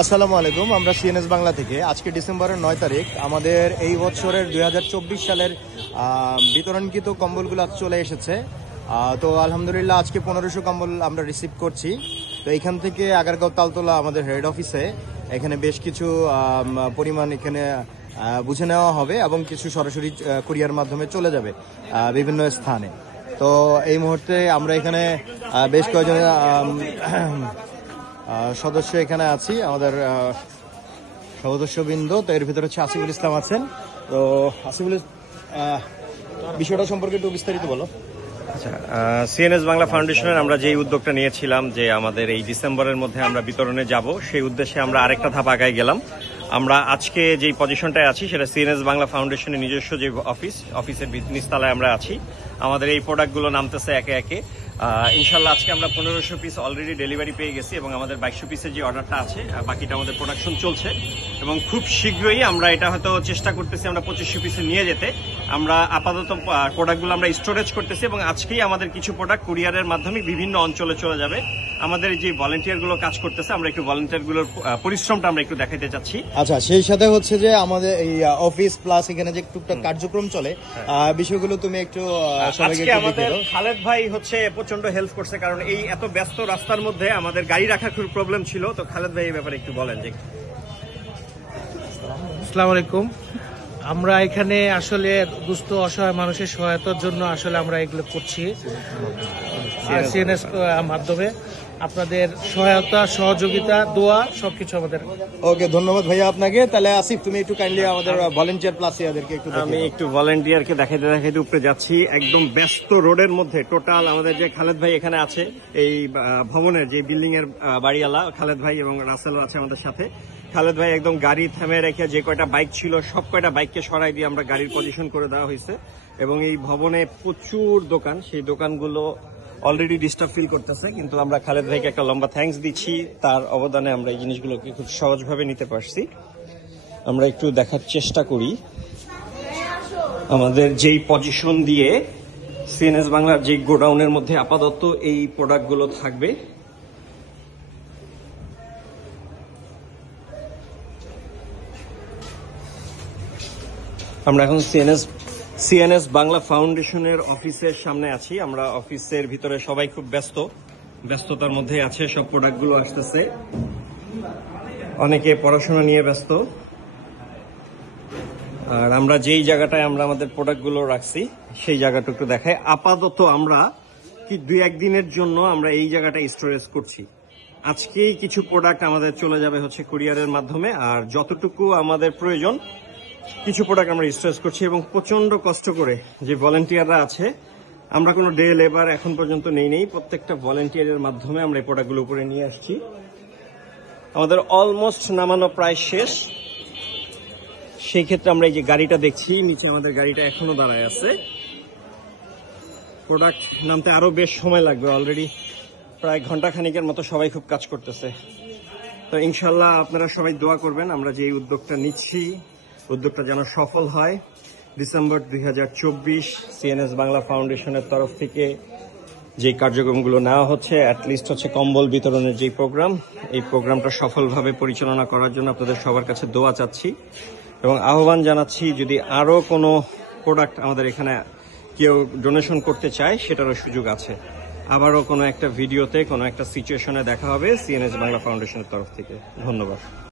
আসসালামু আলাইকুম। আমরা সিএনএস বাংলা থেকে আজকে ডিসেম্বরের 9 তারিখ আমাদের এই বছরের 2024 সালের বিতরণকৃত কম্বলগুলো চলে এসেছে। তো আলহামদুলিল্লাহ আজকে 1500 কম্বল আমরা রিসিভ করছি। তো এখান থেকে আগারগাঁও তালতলা আমাদের হেড অফিসে এখানে বেশ কিছু পরিমাণ এখানে বুঝে নেওয়া হবে এবং কিছু সরাসরি কুরিয়ার মাধ্যমে চলে যাবে বিভিন্ন স্থানে। তো এই মুহূর্তে আমরা এখানে বেশ কয়েকজন সদস্য এখানে আছি, আমাদের সদস্যবৃন্দ। তো এর ভিতরে হচ্ছে আসিফুল ইসলাম আছেন। তো আসিফুল, বিষয়টা সম্পর্কে একটু বিস্তারিত বলো। আচ্ছা, সিএনএস বাংলা ফাউন্ডেশনের আমরা যে উদ্যোগটা নিয়েছিলাম যে আমাদের এই ডিসেম্বরের মধ্যে আমরা বিতরণে যাব, সেই উদ্দেশ্যে আমরা আরেকটা ধাপ আগায় গেলাম। আমরা আজকে যে পজিশনটায় আছি সেটা সিএনএস বাংলা ফাউন্ডেশনের নিজস্ব যে অফিসের নিচতলায় আমরা আছি। আমাদের এই প্রোডাক্টগুলো নামতেছে একে একে। ইনশাল্লাহ আজকে আমরা 1500 পিস অলরেডি ডেলিভারি পেয়ে গেছি এবং আমাদের 2200 পিসের যে অর্ডারটা আছে বাকিটা আমাদের প্রোডাকশন চলছে এবং খুব শীঘ্রই আমরা এটা হয়তো চেষ্টা করতেছি আমরা 2500 পিসে নিয়ে যেতে। আমরা আপাতত প্রোডাক্টগুলো আমরা স্টোরেজ করতেছি এবং আজকেই আমাদের কিছু প্রোডাক্ট কুরিয়ারের মাধ্যমে বিভিন্ন অঞ্চলে চলে যাবে। আমাদের যে ভলান্টিয়ারগুলো কাজ করতেছে, আমরা একটু ভলান্টিয়ারগুলোর পরিশ্রমটা আমরা একটু দেখাতে চাচ্ছি। আচ্ছা, সেই সাথে হচ্ছে যে আমাদের এই অফিস প্লাস এখানে যে টুকটাক কার্যক্রম চলে, বিষয়গুলো তুমি একটু আজকে আমাদের খালেদ ভাই হচ্ছে প্রচন্ড হেল্প করছে, কারণ এই এত ব্যস্ত রাস্তার মধ্যে আমাদের গাড়ি রাখার খুব প্রবলেম ছিল। তো খালেদ ভাই এই ব্যাপারে একটু বলেন। যে আসসালামু আলাইকুম। আমরা এখানে আসলে দুস্থ অসহায় মানুষের সহায়তার জন্য আসলে আমরা এগুলো করছি সিএনএস মাধ্যমে। আপনাদের সহায়তা, সহযোগিতা, দোয়া সবকিছু আমাদের। ওকে, ধন্যবাদ ভাইয়া আপনাকে। তাহলে আসিফ, তুমি একটু কাইন্ডলি আমাদের ভলান্টিয়ার প্লাস ইয়াদেরকে একটু। আমি একটু ভলান্টিয়ারকে দেখাইতে উপরে যাচ্ছি। একদম ব্যস্ত রোডের মধ্যে টোটাল আমাদের যে খালেদ ভাই এখানে আছে, এই ভবনের যে বিল্ডিং এর বাড়িওয়ালা খালেদ ভাই এবং রাসেলও আছে আমাদের সাথে। খালেদ ভাই একদম গাড়ি থামে রেখে যে কয়টা বাইক ছিল সব কয়টা বাইককে সরাই দিয়ে আমরা গাড়ির পজিশন করে দেওয়া হয়েছে এবং এই ভবনে প্রচুর দোকান, সেই দোকানগুলো অলরেডি ডিস্টার্ব ফিল করতেছে, কিন্তু আমরা খালেদ ভাইকে একটা লম্বা থ্যাঙ্কস দিচ্ছি। তার অবদানে আমরা এই জিনিসগুলোকে খুব সহজভাবে নিতে পারছি। আমরা একটু দেখার চেষ্টা করি আমাদের যেই পজিশন দিয়ে সিএনএস বাংলার যে গোডাউনের মধ্যে আপাতত এই প্রোডাক্টগুলো থাকবে। আমরা এখন সিএনএস বাংলা ফাউন্ডেশনের অফিসের সামনে আছি। আমরা অফিসের ভিতরে সবাই খুব ব্যস্ততার মধ্যে আছে। সব প্রোডাক্টগুলো আসতেছে, অনেকে পড়াশোনা নিয়ে ব্যস্ত। আর আমরা যেই জায়গাটায় আমরা আমাদের প্রোডাক্টগুলো রাখছি সেই জায়গাটা একটু দেখাই। আপাতত আমরা কি 2-1 দিনের জন্য আমরা এই জায়গাটা স্টোরেজ করছি। আজকেই কিছু প্রোডাক্ট আমাদের চলে যাবে হচ্ছে কুরিয়ারের মাধ্যমে, আর যতটুকু আমাদের প্রয়োজন কিছু প্রোডাক্ট আমরা স্টোরেজ করছি এবং প্রচন্ড কষ্ট করে যে ভলান্টিয়াররা আছে, আমরা কোনো ডে লেবার এখন পর্যন্ত নেই। প্রত্যেকটা ভলান্টিয়ারের মাধ্যমে আমরা এই প্রোডাক্টগুলো উপরে নিয়ে আসছি। আমাদের অলমোস্ট নামানো প্রায় শেষ। সেই ক্ষেত্রে আমরা এই যে গাড়িটা দেখছি নিচে, আমাদের গাড়িটা এখনো দাঁড়ায় আছে। প্রোডাক্ট নামতে আরো বেশ সময় লাগবে, অলরেডি প্রায় ঘন্টা খানিকের মতো সবাই খুব কাজ করতেছে। তো ইনশাল্লাহ আপনারা সবাই দোয়া করবেন আমরা যে উদ্যোগটা নিচ্ছি, উদ্যোগটা যেন সফল হয়। ডিসেম্বর 2024 সিএনএস বাংলা ফাউন্ডেশনের তরফ থেকে যে কার্যক্রমগুলো নেওয়া হচ্ছে, অ্যাটলিস্ট হচ্ছে কম্বল বিতরণের যে প্রোগ্রাম, এই প্রোগ্রামটা সফলভাবে পরিচালনা করার জন্য আপনাদের সবার কাছে দোয়া চাচ্ছি এবং আহ্বান জানাচ্ছি, যদি আরো কোনো প্রোডাক্ট আমাদের এখানে কেউ ডোনেশন করতে চায় সেটারও সুযোগ আছে। আবারও কোনো একটা ভিডিওতে কোনো একটা সিচুয়েশনে দেখা হবে সিএনএস বাংলা ফাউন্ডেশনের তরফ থেকে। ধন্যবাদ।